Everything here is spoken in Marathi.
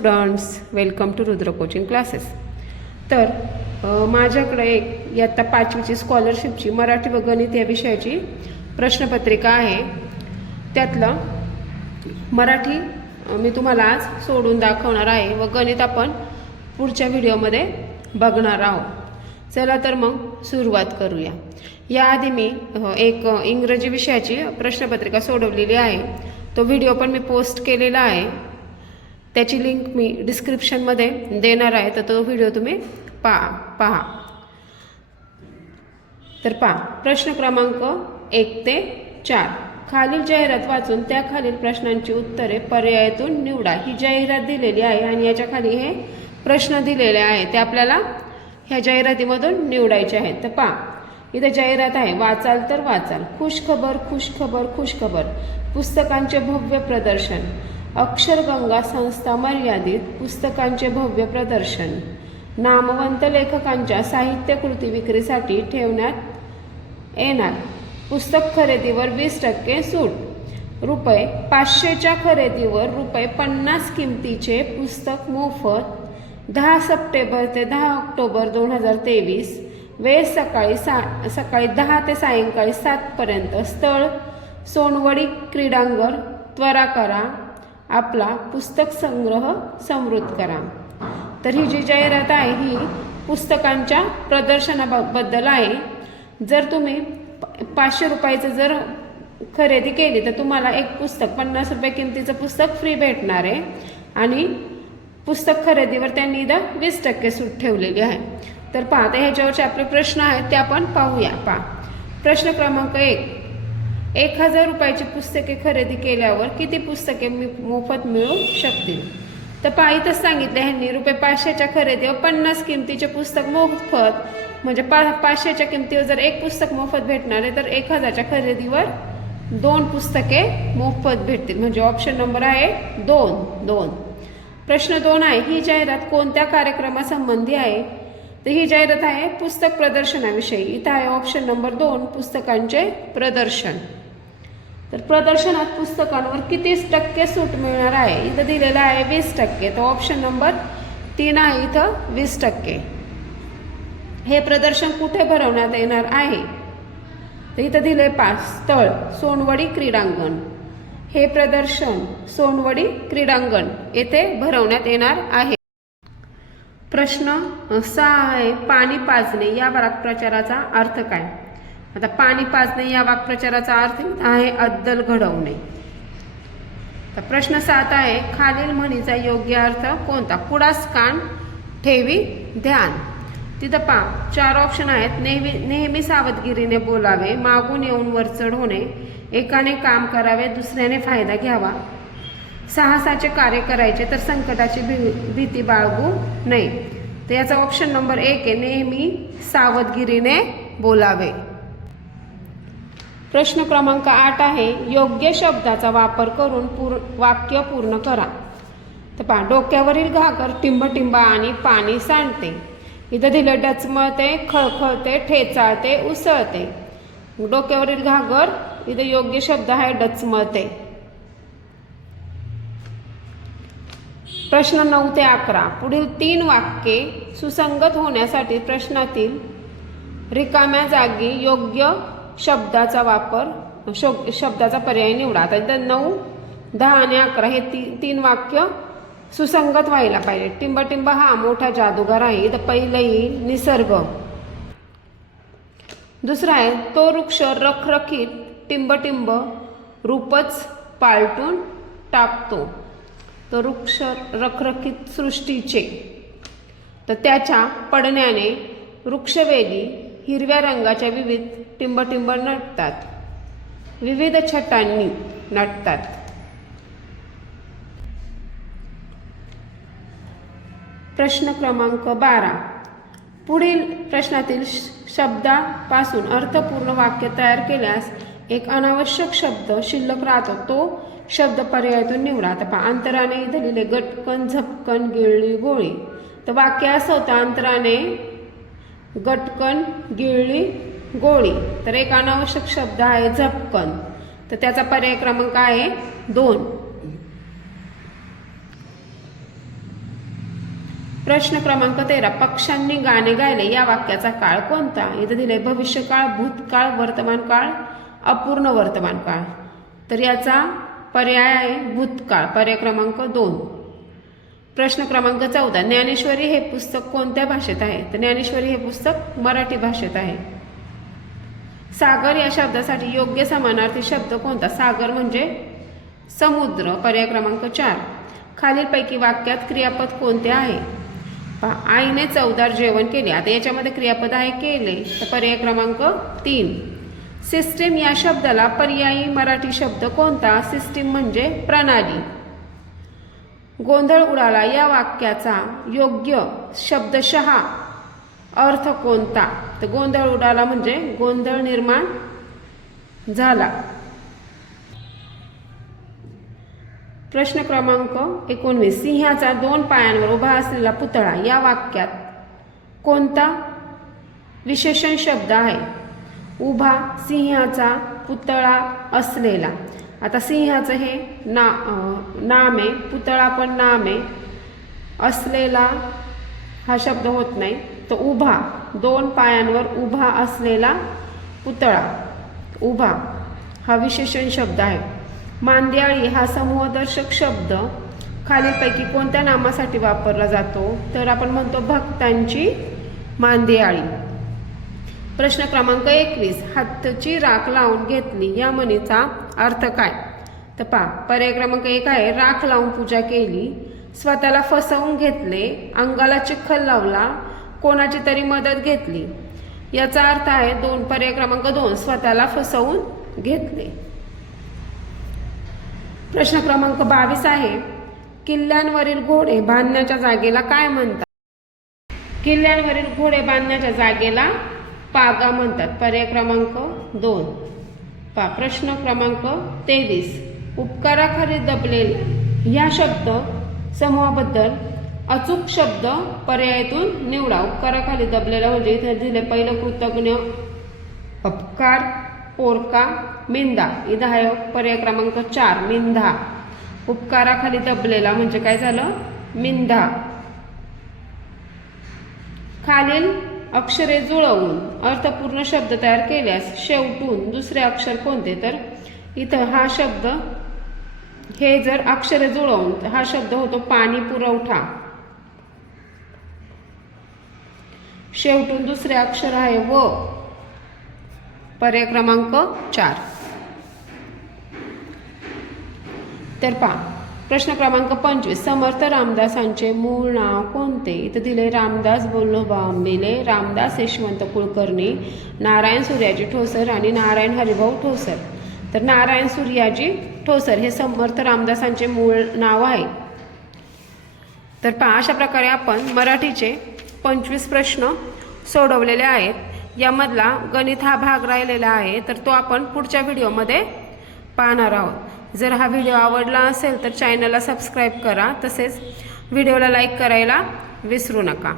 Students, welcome to Rudra coaching classes. तर माझ्याकडे एक इयत्ता 5वीची स्कॉलरशिपची मराठी व गणित या विषयाची प्रश्नपत्रिका आहे. त्यातलं मराठी मी तुम्हाला आज सोडून दाखवणार आहे व गणित आपण पुढच्या व्हिडिओमध्ये बघणार आहोत. चला तर मग सुरुवात करूया. याआधी मी एक इंग्रजी विषयाची प्रश्नपत्रिका सोडवलेली आहे. तो व्हिडिओ पण मी पोस्ट केलेला आहे. त्याची लिंक मी डिस्क्रिप्शनमध्ये देणार आहे, तर तो व्हिडिओ तुम्ही पहा. तर प्रश्न क्रमांक 1 ते 4. खालील जाहिरात वाचून त्या खालील प्रश्नांची उत्तरे पर्यायातून निवडा. ही जाहिरात दिलेली आहे आणि याच्या खाली हे प्रश्न दिलेले आहे, ते आपल्याला ह्या जाहिरातीमधून निवडायचे आहेत. तर इथे जाहिरात आहे, वाचाल तर वाचाल. खुशखबर खुशखबर खुशखबर, पुस्तकांचे भव्य प्रदर्शन. अक्षरगंगा संस्था मर्यादित पुस्तकांचे भव्य प्रदर्शन. नामवंत लेखकांच्या साहित्यकृती विक्रीसाठी ठेवण्यात येणार. पुस्तक खरेदीवर 20% सूट. ₹500च्या खरेदीवर ₹50 किमतीचे पुस्तक मोफत. 10 सप्टेंबर ते 10 ऑक्टोबर 2023. वेळ सकाळी 10 ते सायंकाळी 7 पर्यंत. स्थळ सोनवडी क्रीडांगण. त्वरा करा, आपला पुस्तक संग्रह समृद्ध करा. तर ही जी जाहिरात आहे ही पुस्तकांच्या प्रदर्शनाबद्दल आहे. जर तुम्ही 500 रुपयाचं जर खरेदी केली तर तुम्हाला एक पुस्तक, 50 रुपये किमतीचं पुस्तक फ्री भेटणार आहे आणि पुस्तक खरेदीवर त्यांनी इथं 20% सूट ठेवलेली आहे. तर आता ह्याच्यावरचे आपले प्रश्न आहेत ते आपण पाहूया. प्रश्न क्रमांक 1. 1000 रुपयाची पुस्तके खरेदी केल्यावर किती पुस्तके मोफत मिळू शकतील? तर इथंच सांगितलं ह्यांनी ₹500च्या खरेदीवर 50 किमतीचे पुस्तक मोफत, म्हणजे 500च्या किमतीवर जर एक पुस्तक मोफत भेटणार आहे तर 1000च्या खरेदीवर 2 पुस्तके मोफत भेटतील, म्हणजे ऑप्शन नंबर आहे 2. प्रश्न 2 आहे, ही जाहिरात कोणत्या कार्यक्रमासंबंधी आहे? तर ही जाहिरात आहे पुस्तक प्रदर्शनाविषयी. इथं आहे ऑप्शन नंबर 2, पुस्तकांचे प्रदर्शन. तर प्रदर्शनात पुस्तकांवर किती टक्के सूट मिळणार आहे? इथं दिलेलं आहे 20%. तर ऑप्शन नंबर 3 आहे इथं 20%. हे प्रदर्शन कुठे भरवण्यात येणार आहे? तर इथं दिले 5. स्थळ सोनवडी क्रीडांगण. हे प्रदर्शन सोनवडी क्रीडांगण येथे भरवण्यात येणार आहे. प्रश्न 6 आहे, पाणी पाजणे या वाक्प्रचाराचा अर्थ काय? आता पाणी पाजणे या वाक्प्रचाराचा अर्थ आहे अद्दल घडवणे. तर प्रश्न 7 आहे, खालील म्हणीचा योग्य अर्थ कोणता? पुढास कान ठेवी ध्यान. तिथं 4 ऑप्शन आहेत. नेहमी सावधगिरीने बोलावे. मागून येऊन वरचढ होणे. एकाने काम करावे, दुसऱ्याने फायदा घ्यावा. साहसाचे कार्य करायचे तर संकटाची भीती बाळगू नये. तर याचा ऑप्शन नंबर 1 आहे, नेहमी सावधगिरीने बोलावे. प्रश्न क्रमांक 8 आहे, योग्य शब्दाचा वापर करून वाक्य पूर्ण करा. तर डोक्यावरील घागर टिंबटिंब आणि पाणी सांडते. इथं दिलं डचमळते, खळखळते, ठेचाळते, उसळते. डोक्यावरील घागर इथं योग्य शब्द आहे डचमळते. प्रश्न 9 ते 11. पुढील 3 वाक्ये सुसंगत होण्यासाठी प्रश्नातील रिकाम्या जागी योग्य शब्दाचा पर्याय निवडा. आता इथं 9, 10 आणि 11 हे 3 वाक्य सुसंगत व्हायला पाहिजे. टिंबटिंब हा मोठा जादूगार आहे. इथं पहिलं येईल निसर्ग. दुसरा आहे, तो वृक्ष रखरखीत टिंबटिंब रूपच पालटून टाकतो. तो वृक्ष रखरखीत सृष्टीचे. तर त्याच्या पडण्याने वृक्षवेली हिरव्या रंगाच्या विविध टिंबटिंब नटतात, विविध छटांनी नटतात. प्रश्न क्रमांक 12. पुढील प्रश्नातील शब्दापासून अर्थपूर्ण वाक्य तयार केल्यास एक अनावश्यक शब्द शिल्लक राहतो. तो शब्द पर्यायातून निवडा. आता अंतराने इथं लिहिले गटकन झपकन गिळली गोळी. तर वाक्य असं होतं, अंतराने गटकन गिळली गोळी. तर एक अनावश्यक शब्द आहे झपकन. तर त्याचा पर्याय क्रमांक आहे 2. प्रश्न क्रमांक 13, पक्ष्यांनी गाणे गायले या वाक्याचा काळ कोणता? इथं दिले भविष्यकाळ, भूतकाळ, वर्तमान काळ, अपूर्ण वर्तमान काळ. तर याचा पर्याय आहे भूतकाळ, पर्याय क्रमांक 2. प्रश्न क्रमांक 14, ज्ञानेश्वरी हे पुस्तक कोणत्या भाषेत आहे? तर ज्ञानेश्वरी हे पुस्तक मराठी भाषेत आहे. सागर या शब्दासाठी योग्य समानार्थी शब्द कोणता? सागर म्हणजे समुद्र, पर्याय क्रमांक 4. खालीलपैकी वाक्यात क्रियापद कोणते आहे? पहा, आईने चवदार जेवण केले. आता याच्यामध्ये क्रियापद आहे केले, तर पर्याय क्रमांक 3. सिस्टीम या शब्दाला पर्यायी मराठी शब्द कोणता? सिस्टीम म्हणजे प्रणाली. गोंधळ उडाला या वाक्याचा योग्य शब्दशः अर्थ कोणता? तर गोंधळ उडाला म्हणजे गोंधळ निर्माण झाला. प्रश्न क्रमांक 19, सिंहाचा 2 पायांवर उभा असलेला पुतळा या वाक्यात कोणता विशेषण शब्द आहे? उभा, सिंहाचा, पुतळा, असलेला. आता सिंहाचं हे नाम आहे, पुतळा पण नाम आहे, असलेला हा शब्द होत नाही. तर उभा, 2 पायांवर उभा असलेला पुतळा, उभा हा विशेषण शब्द आहे. मांदियाळी हा समूहदर्शक शब्द खालीलपैकी कोणत्या नामासाठी वापरला जातो? तर आपण म्हणतो भक्तांची मांदियाळी. प्रश्न क्रमांक 21, हातची राख लावून घेतली या म्हणीचा अर्थ काय? तर पहा, पर्याय क्रमांक 1 आहे राख लावून पूजा केली, स्वतःला फसवून घेतले, अंगाला चिखल लावला, कोणाची तरी मदत घेतली. याचा अर्थ आहे 2, पर्याय क्रमांक 2, स्वतःला फसवून घेतले. प्रश्न क्रमांक 22 आहे किल्ल्यांवरील घोडे बांधण्याच्या जागेला काय म्हणतात? किल्ल्यांवरील घोडे बांधण्याच्या जागेला पागा म्हणतात, पर्याय क्रमांक 2. पहा, प्रश्न क्रमांक 23, उपकाराखाली दबलेल्या या शब्द समूहाबद्दल अचूक शब्द पर्यायातून निवडा. उपकाराखाली दबलेला म्हणजे इथे दिले पहिलं कृतज्ञ, उपकार, पोरका, मिंदा. इथं आहे पर्याय क्रमांक 4 मिंधा. उपकाराखाली दबलेला म्हणजे काय झालं? मिंधा. खालील अक्षरे जुळवून अर्थपूर्ण शब्द तयार केल्यास शेवटून दुसरे अक्षर कोणते? तर इथं हा शब्द, हे जर अक्षरे जुळवून हा शब्द होतो पाणी पुरवठा. शेवटून दुसरे अक्षर आहे व, पर्याय क्रमांक 4. तर पहा, प्रश्न क्रमांक 25, समर्थ रामदासांचे मूळ नाव कोणते? इथं दिले रामदास वल्लभा आंबेले, रामदास यशवंत कुलकर्णी, नारायण सूर्याजी ठोसर आणि नारायण हरिभाऊ ठोसर. तर नारायण सूर्याजी ठोसर हे समर्थ रामदासांचे मूळ नाव आहे. तर पहा, अशा प्रकारे आपण मराठीचे 25 प्रश्न सोडवलेले आहेत. यामधला गणित हा भाग राहिलेला आहे, तर तो आपण पुढच्या व्हिडिओमध्ये पाहणार आहोत. जर हा व्हिडिओ आवडला असेल तर चॅनलला सबस्क्राईब करा, तसेच व्हिडिओला लाईक करायला विसरू नका.